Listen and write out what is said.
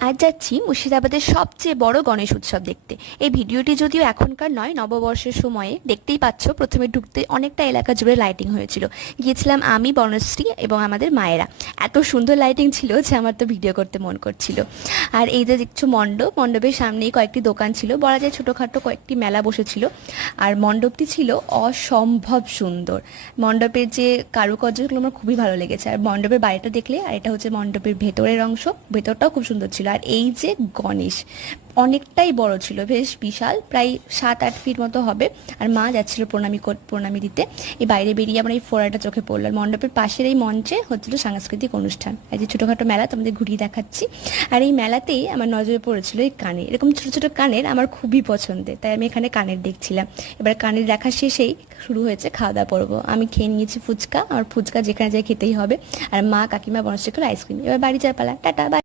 আজ যাচ্ছি মুর্শিদাবাদের সবচেয়ে বড় গণেশ উৎসব দেখতে। এই ভিডিওটি যদিও এখনকার নয়, নববর্ষের সময়ে দেখতেই পাচ্ছ প্রথমে ঢুকতে অনেকটা এলাকা জুড়ে লাইটিং হয়েছিল। গিয়েছিলাম আমি, বনশ্রী এবং আমাদের মায়েরা। এত সুন্দর লাইটিং ছিল যে আমার তো ভিডিও করতে মন করছিল। আর এই যে দেখছো মণ্ডপ, মণ্ডপের সামনেই কয়েকটি দোকান ছিল, বলা যায় ছোটোখাটো কয়েকটি মেলা বসেছিল। আর মণ্ডপটি ছিল অসম্ভব সুন্দর। মণ্ডপের যে কারুকার্যগুলো আমার খুবই ভালো লেগেছে। আর মণ্ডপের বাইরেটা দেখলে, আর এটা হচ্ছে মণ্ডপের ভেতরের অংশ, ভেতরটাও খুব সুন্দর ছিল। আর এই যে গণেশ, অনেকটাই বড় ছিল, বেশ বিশাল, প্রায় 7-8 ফিট মতো হবে। আর মা যাচ্ছিল প্রণামী দিতে। এই বাইরে বেরিয়ে আমার এই ফোড়াটা চোখে পড়লো। আর মণ্ডপের পাশের এই মঞ্চে হচ্ছিল সাংস্কৃতিক অনুষ্ঠান। আর যে ছোটোখাটো মেলা তোমাদের ঘুরিয়ে দেখাচ্ছি। আর এই মেলাতেই আমার নজরে পড়েছিল এই কানের, এরকম ছোটো ছোটো কানের আমার খুবই পছন্দের, তাই আমি এখানে কানের দেখছিলাম। এবার কানের দেখা শেষেই শুরু হয়েছে খাওয়া দাওয়া পর্ব। আমি খেয়ে নিয়েছি ফুচকা, আমার ফুচকা যেখানে যাই খেতেই হবে। আর মা, কাকিমা, বনশ্রী আইসক্রিম। এবার বাড়ি যাওয়ার পালা, টাটা বাই।